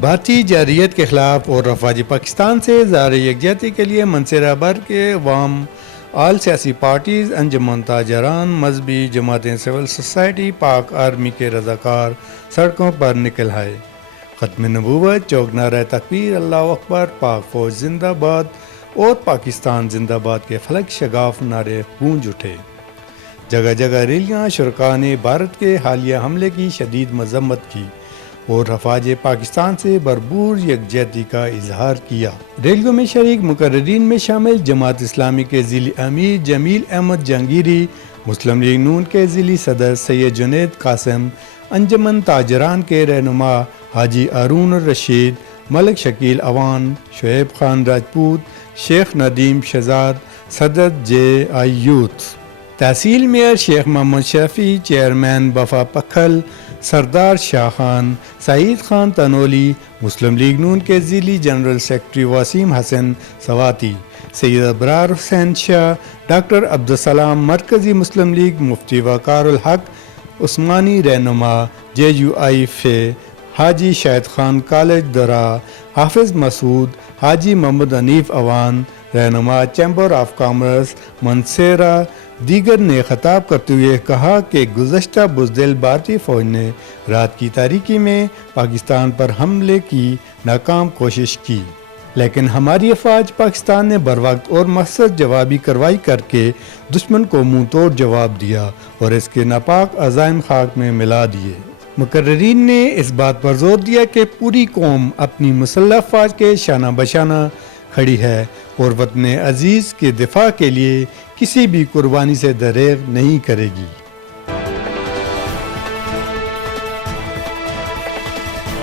بھارتی جارحیت کے خلاف اور افواج پاکستان سے ظاہر یکجہتی کے لیے منصورہ بھر کے عوام، آل سیاسی پارٹیز، انجمن تاجران، مذہبی جماعتیں، سول سوسائٹی، پاک آرمی کے رضاکار سڑکوں پر نکل آئے۔ ختم نبوت، چوک نعرہ تکبیر، اللہ اکبر، پاک فوج زندہ باد اور پاکستان زندہ باد کے فلک شگاف نعرے گونج اٹھے۔ جگہ جگہ ریلیاں، شرکاء نے بھارت کے حالیہ حملے کی شدید مذمت کی اور افواج پاکستان سے بھرپور یکجہتی کا اظہار کیا۔ ریلیوں میں شریک مقررین میں شامل جماعت اسلامی کے ذیلی امیر جمیل احمد جہانگیری، مسلم لیگ نون کے ذیلی صدر سید جنید قاسم، انجمن تاجران کے رہنما حاجی ہارون الرشید، ملک شکیل اوان، شعیب خان راجپوت، شیخ ندیم شہزاد، صدر JI یوتھ، تحصیل میئر شیخ محمد شفیع، چیئرمین بفا پکھل، سردار شاہ خان، سعید خان تنولی، مسلم لیگ نون کے ذیلی جنرل سیکرٹری وسیم حسن سواتی، سید ابرار حسین شاہ، ڈاکٹر عبدالسلام، مرکزی مسلم لیگ مفتی وقار الحق عثمانی رہنما JUI فے، حاجی شاہد خان کالج درہ، حافظ مسعود، حاجی محمد حنیف اوان، رہنما چیمبر آف کامرس منصورہ، دیگر نے خطاب کرتے ہوئے کہا کہ گزشتہ بزدل بھارتی فوج نے رات کی تاریکی میں پاکستان پر حملے کی ناکام کوشش کی، لیکن ہماری افواج پاکستان نے بروقت اور مقصد جوابی کارروائی کر کے دشمن کو منہ توڑ جواب دیا اور اس کے ناپاک عزائم خاک میں ملا دیے۔ مقررین نے اس بات پر زور دیا کہ پوری قوم اپنی مسلح افواج کے شانہ بشانہ کھڑی ہے اور وطن عزیز کے دفاع کے لیے کسی بھی قربانی سے دریغ نہیں کرے گی۔